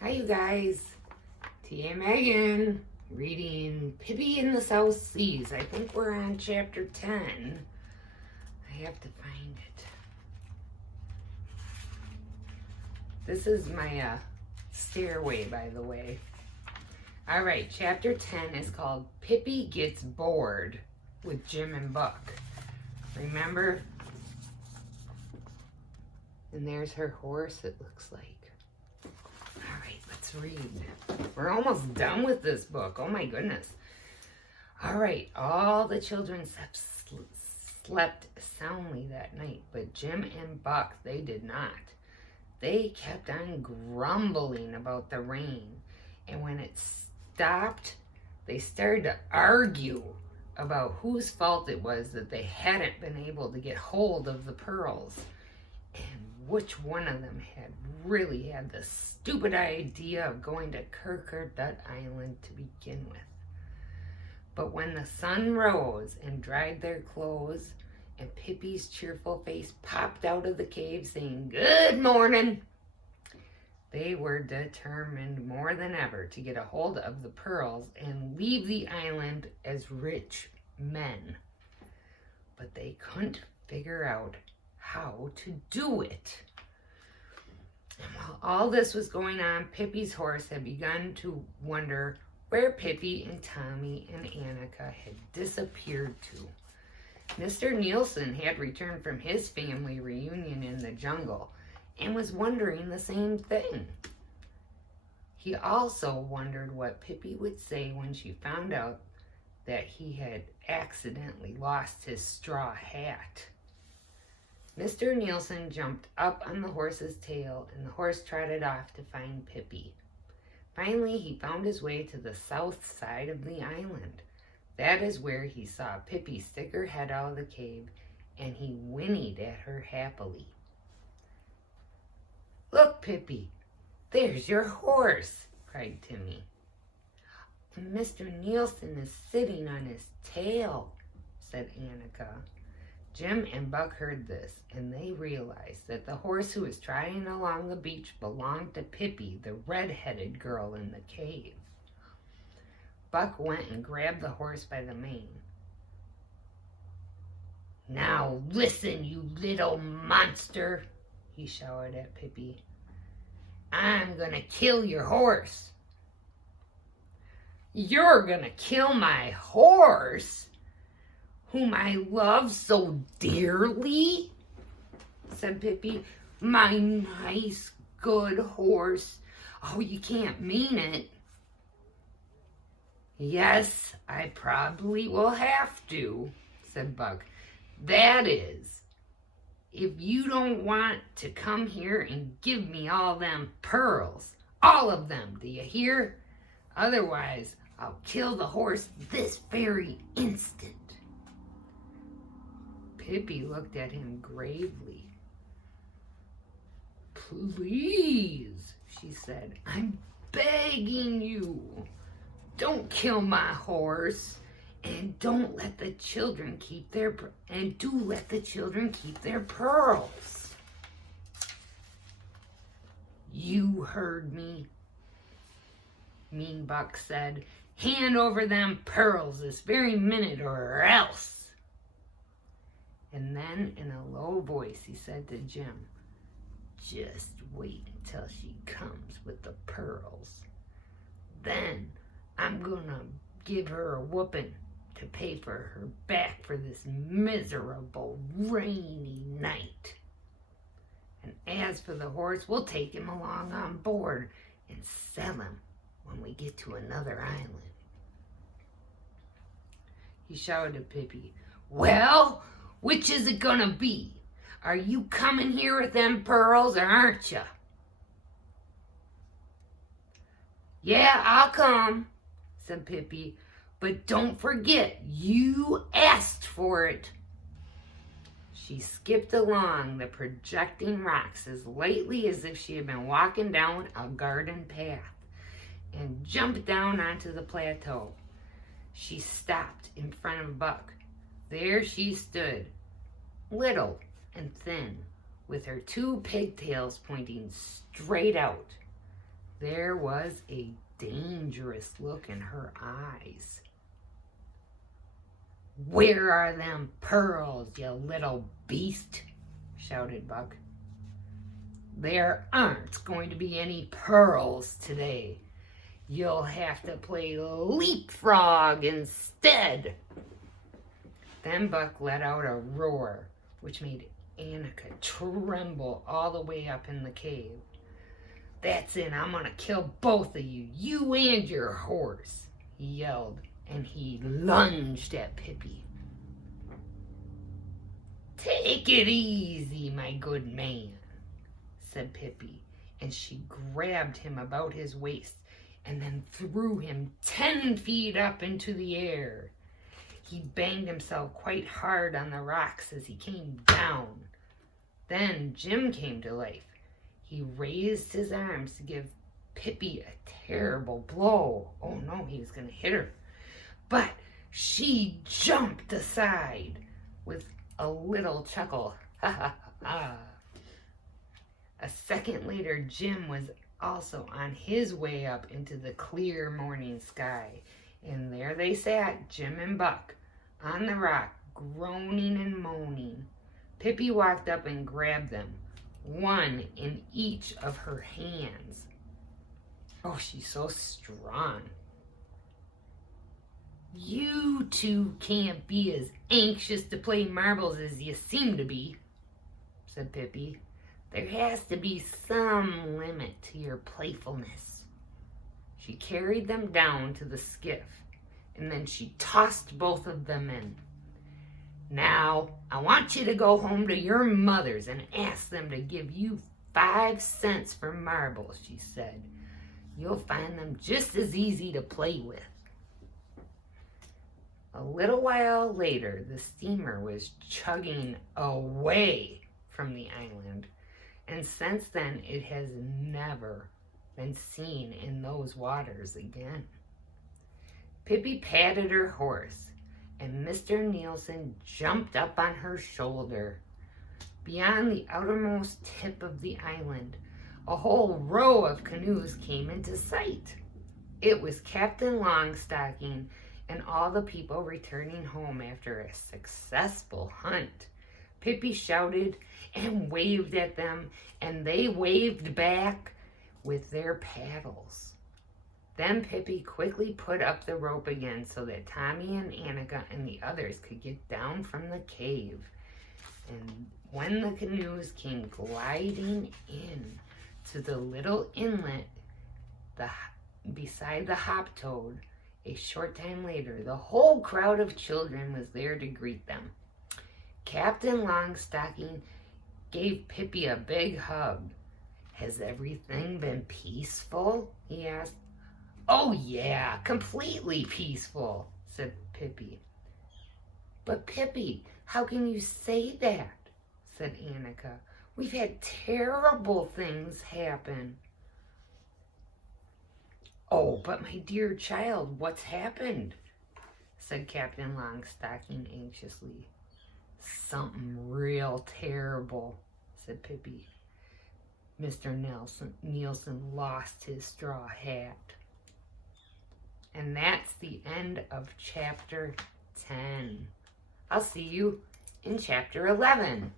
Hi, you guys. T.A. Megan reading Pippi in the South Seas. I think we're on chapter 10. I have to find it. This is my stairway, by the way. All right, chapter 10 is called Pippi Gets Bored with Jim and Buck. Remember? And there's her horse, it looks like. All right, let's read. We're almost done with this book. Oh my goodness. All right, all the children slept soundly that night, but Jim and Buck, they did not. They kept on grumbling about the rain, and when it stopped, they started to argue about whose fault it was that they hadn't been able to get hold of the pearls, and which one of them had really had the stupid idea of going to Kerkerdut Island to begin with. But when the sun rose and dried their clothes, and Pippi's cheerful face popped out of the cave saying, "Good morning," they were determined more than ever to get a hold of the pearls and leave the island as rich men. But they couldn't figure out how to do it. And while all this was going on, Pippi's horse had begun to wonder where Pippi and Tommy and Annika had disappeared to. Mr. Nielsen had returned from his family reunion in the jungle and was wondering the same thing. He also wondered what Pippi would say when she found out that he had accidentally lost his straw hat. Mr. Nielsen jumped up on the horse's tail, and the horse trotted off to find Pippi. Finally, he found his way to the south side of the island. That is where he saw Pippi stick her head out of the cave, and he whinnied at her happily. "Look, Pippi, there's your horse," cried Timmy. "Mr. Nielsen is sitting on his tail," said Annika. Jim and Buck heard this, and they realized that the horse who was trotting along the beach belonged to Pippi, the red-headed girl in the cave. Buck went and grabbed the horse by the mane. "Now listen, you little monster," he shouted at Pippi. "I'm gonna kill your horse." "You're gonna kill my horse, whom I love so dearly?" said Pippi. "My nice, good horse. Oh, you can't mean it." "Yes, I probably will have to," said Buck. "That is, if you don't want to come here and give me all them pearls. All of them, do you hear? Otherwise, I'll kill the horse this very instant." Pippi looked at him gravely. "Please," she said, "I'm begging you. Don't kill my horse, and don't let the children keep their pearls." "You heard me," Mean Buck said. "Hand over them pearls this very minute, or else." And then, in a low voice, he said to Jim, "Just wait until she comes with the pearls. Then I'm gonna give her a whooping to pay for her back for this miserable rainy night. And as for the horse, we'll take him along on board and sell him when we get to another island." He shouted at Pippi, "Well, which is it gonna be? Are you coming here with them pearls, or aren't you?" "Yeah, I'll come," said Pippi, "but don't forget, you asked for it." She skipped along the projecting rocks as lightly as if she had been walking down a garden path, and jumped down onto the plateau. She stopped in front of Buck. There she stood, little and thin, with her two pigtails pointing straight out. there was a dangerous look in her eyes. "Where are them pearls, you little beast?" shouted Buck. "There aren't going to be any pearls today. You'll have to play leapfrog instead." Then Buck let out a roar, which made Annika tremble all the way up in the cave. "That's it, I'm gonna kill both of you, you and your horse," he yelled, and he lunged at Pippi. "Take it easy, my good man," said Pippi, and she grabbed him about his waist and then threw him 10 feet up into the air. He banged himself quite hard on the rocks as he came down. Then Jim came to life. He raised his arms to give Pippi a terrible blow. Oh no, he was going to hit her. But she jumped aside with a little chuckle. Ha ha ha. A second later, Jim was also on his way up into the clear morning sky. And there they sat, Jim and Buck, on the rock, groaning and moaning. Pippi walked up and grabbed them, one in each of her hands. Oh, she's so strong. "You two can't be as anxious to play marbles as you seem to be," said Pippi. "There has to be some limit to your playfulness." She carried them down to the skiff, and then she tossed both of them in. "Now, I want you to go home to your mothers and ask them to give you 5 cents for marbles," she said. "You'll find them just as easy to play with." A little while later, the steamer was chugging away from the island, and since then it has never been seen in those waters again. Pippi patted her horse, and Mr. Nielsen jumped up on her shoulder. Beyond the outermost tip of the island, a whole row of canoes came into sight. It was Captain Longstocking and all the people returning home after a successful hunt. Pippi shouted and waved at them, and they waved back with their paddles. Then Pippi quickly put up the rope again so that Tommy and Annika and the others could get down from the cave. And when the canoes came gliding in to the little inlet beside the Hop Toad, a short time later, the whole crowd of children was there to greet them. Captain Longstocking gave Pippi a big hug. "Has everything been peaceful?" he asked. "Oh yeah, completely peaceful," said Pippi. "But Pippi, how can you say that?" said Annika. "We've had terrible things happen." "Oh, but my dear child, what's happened?" said Captain Longstocking anxiously. "Something real terrible," said Pippi. Mr. Nielsen lost his straw hat. And that's the end of chapter 10. I'll see you in chapter 11.